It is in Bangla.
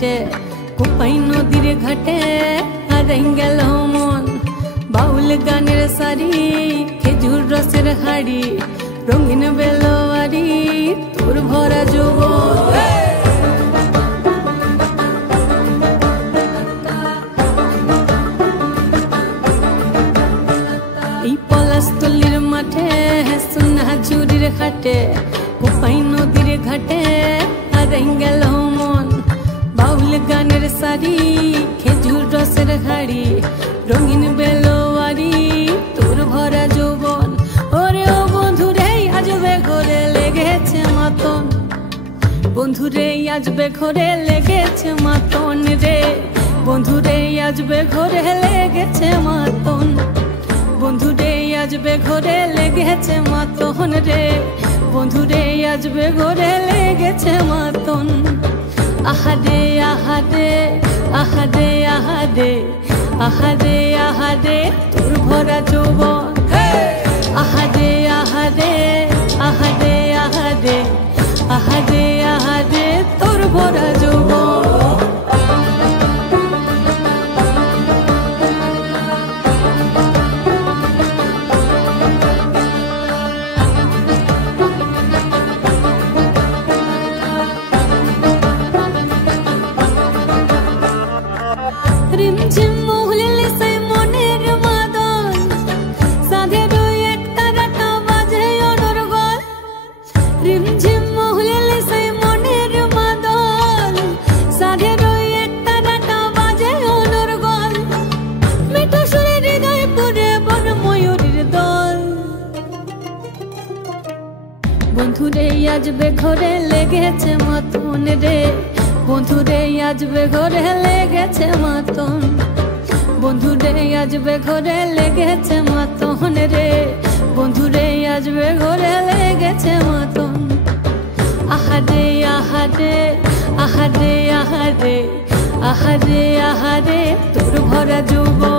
হাটে কোপাই নদীর ঘাটে হারাই গেল মন বাউল গানের সারি খেজুর রসের হাড়ি রঙিন বেলোয়ারি তোর ভরা যৌবন এই পলাশতলির মাঠে সোনা ঝুরির ঘাটে কোপাই নদীর ঘাটে হারাই গেল মন বাউল গানের সারি খেজুর রসের হাড়ি রঙিন বেলোয়ারি তোর ভরা যৌবন ওরে ও বন্ধুরে আজবে ঘরে লেগেছে মাতন বন্ধুরে আজবে ঘরে লেগেছে মাতন রে বন্ধুরে আজবে ঘরে লেগেছে মাতন বন্ধুরে আজবে ঘরে লেগেছে মাতন রে বন্ধুরে আজবে ঘরে লেগেছে মাতন আহারে আহারে আহারে আহারে আহারে আহারে তোর ভরা যৌবন আহারে আহারে আহারে আহারে আহারে আহারে তোর ভরা যৌবন রিমঝিম মহুলিলে সেই মনের মাদল সাধের এক তারাটা বাজে অনর্গল রিমঝিম মহুলিলে সেই মনের মাদল সাধের এক তারাটা বাজে অনর্গল মিঠো সুরে হৃদয় পুরে বন ময়ূরীর দল বন্ধুরে আজবে ঘরে লেগেছে মাতন রে বন্ধুরে আজবে ঘরে লেগেছে মাতন বন্ধুরে আজবে ঘরে লেগেছে মাতন রে বন্ধুরে আজবে ঘরে লেগেছে মাতন আহারে আহারে আহারে আহারে আহারে আহারে তোর ভরা যৌবন